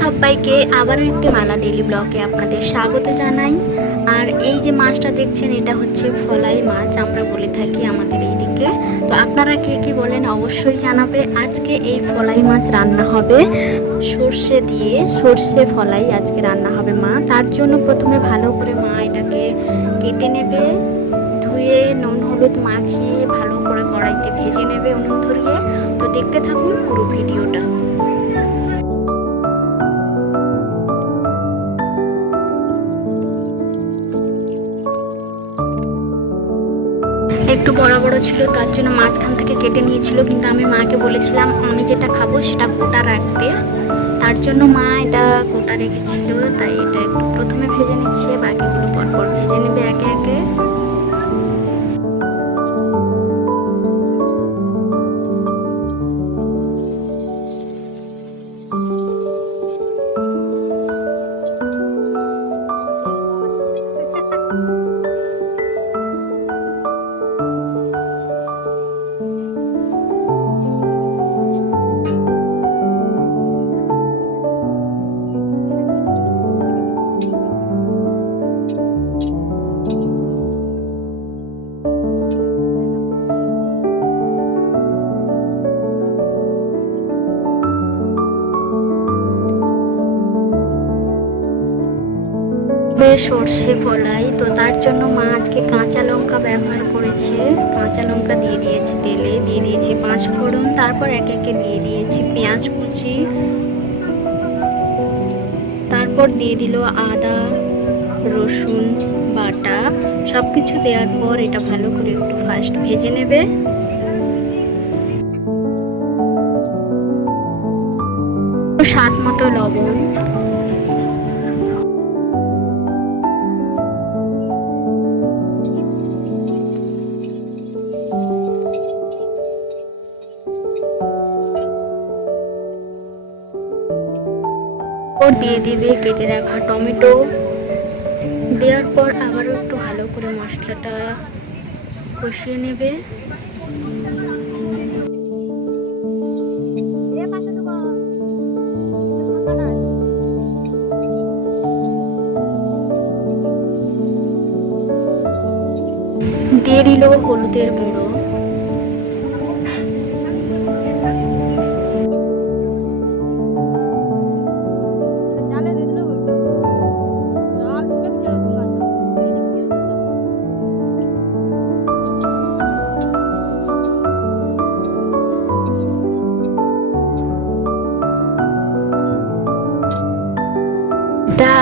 সবাইকে আবারও একটি মালা ডেইলি ব্লগে আপনাদের স্বাগত জানাই। আর এই যে মাছটা দেখছেন, এটা হচ্ছে ফলাই মাছ, আমরা বলে থাকি আমাদের এইদিকে। তো আপনারা কে কি বলেন অবশ্যই জানাবে। আজকে এই ফলাই মাছ রান্না হবে সর্ষে দিয়ে, সর্ষে ফলাই আজকে রান্না হবে মা। তার জন্য প্রথমে ভালো করে মা এটাকে কেটে নেবে, ধুয়ে নুন হলুদ মাখিয়ে ভালো করে কড়াইতে ভেজে নেবে উনুন ধরিয়ে। তো দেখতে থাকুন পুরো ভিডিওটা। একটু বড় বড় ছিল, তার জন্য মাঝখান থেকে কেটে নিয়েছিল, কিন্তু আমি মাকে বলেছিলাম আমি যেটা খাবো সেটা গোটা রাখতে, তার জন্য মা এটা গোটা রেখেছিল। তাই এটা একটু প্রথমে ভেজে নিচ্ছে, বাকিগুলো পরপর ভেজে নেবে একে একে। সর্ষে ফলাই, তো তার জন্য মা আজকে কাঁচা লঙ্কা ব্যবহার করেছে। কাঁচা লঙ্কা দিয়ে দিয়েছে তেলে, দিয়ে দিয়েছে 5 ফোড়ন, তারপর একে একে দিয়ে দিয়েছে পেঁয়াজ কুচি, তারপর দিয়ে দিল আদা রসুন বাটা। সব কিছু দেওয়ার পর এটা ভালো করে একটু ফার্স্ট ভেজে নেবে। স্বাদ মতো লবণ, দিয়ে দিবে কেটে রাখা টমেটো। দেওয়ার পর আবারও একটু ভালো করে মশলাটা কষিয়ে নেবে। দিয়ে দিল হলুদের গুঁড়ো,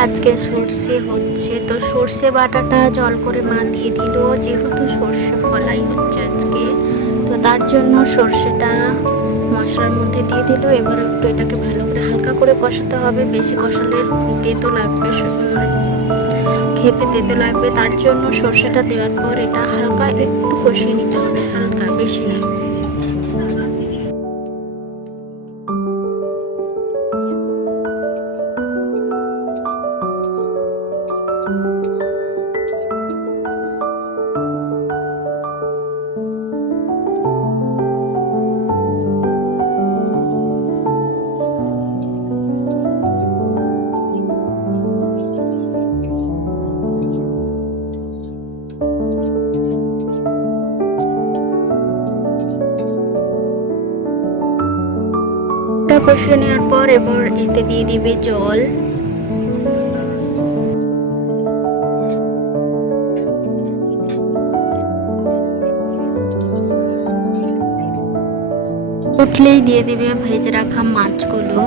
আজকে সর্ষে হচ্ছে, তো সর্ষে বাটাটা জল করে মা দিয়ে দিল, যেহেতু সর্ষে ফলাই হচ্ছে আজকে, তো তার জন্য সর্ষেটা মশলার মধ্যে দিয়ে দিল। এবার একটু এটাকে ভালো করে হালকা করে কষাতে হবে, বেশি কষালে তেতো লাগবে, খেতে তেতো লাগবে। তার জন্য সর্ষেটা দেওয়ার পর এটা হালকা একটু কষিয়ে নিতে হবে, হালকা, বেশি না। কষিয়ে নেওয়ার পর এবার এতে দিয়ে দিবে জল। উঠলেই দিয়ে দিবে ভেজে রাখা মাছগুলো।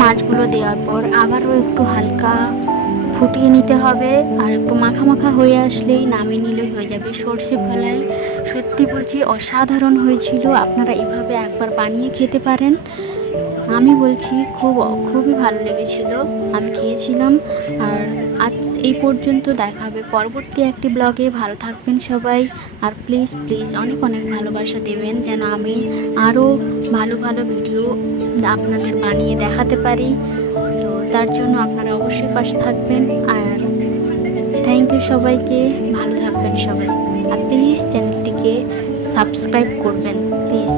মাছগুলো দেওয়ার পর আবারও একটু হালকা ফুটিয়ে নিতে হবে, আর একটু মাখা মাখা হয়ে আসলেই নামিয়ে নিলেই হয়ে যাবে সর্ষে ফলাই। সত্যি বলছি অসাধারণ হয়েছিল, আপনারা এভাবে একবার বানিয়ে খেতে পারেন। আমি বলছি খুবই ভালো লেগেছিল, আমি খেয়েছিলাম। আর আজ এই পর্যন্ত, দেখা হবে পরবর্তী একটি ব্লগে। ভালো থাকবেন সবাই। আর প্লিজ প্লিজ অনেক অনেক ভালোবাসা দেবেন, যেন আমি আরও ভালো ভালো ভিডিও আপনাদের বানিয়ে দেখাতে পারি। তো তার জন্য আপনারা অবশ্যই পাশে থাকবেন। আর থ্যাংক ইউ সবাইকে, ভালো থাকবেন সবাই। আর প্লিজ চ্যানেলটিকে সাবস্ক্রাইব করবেন প্লিজ।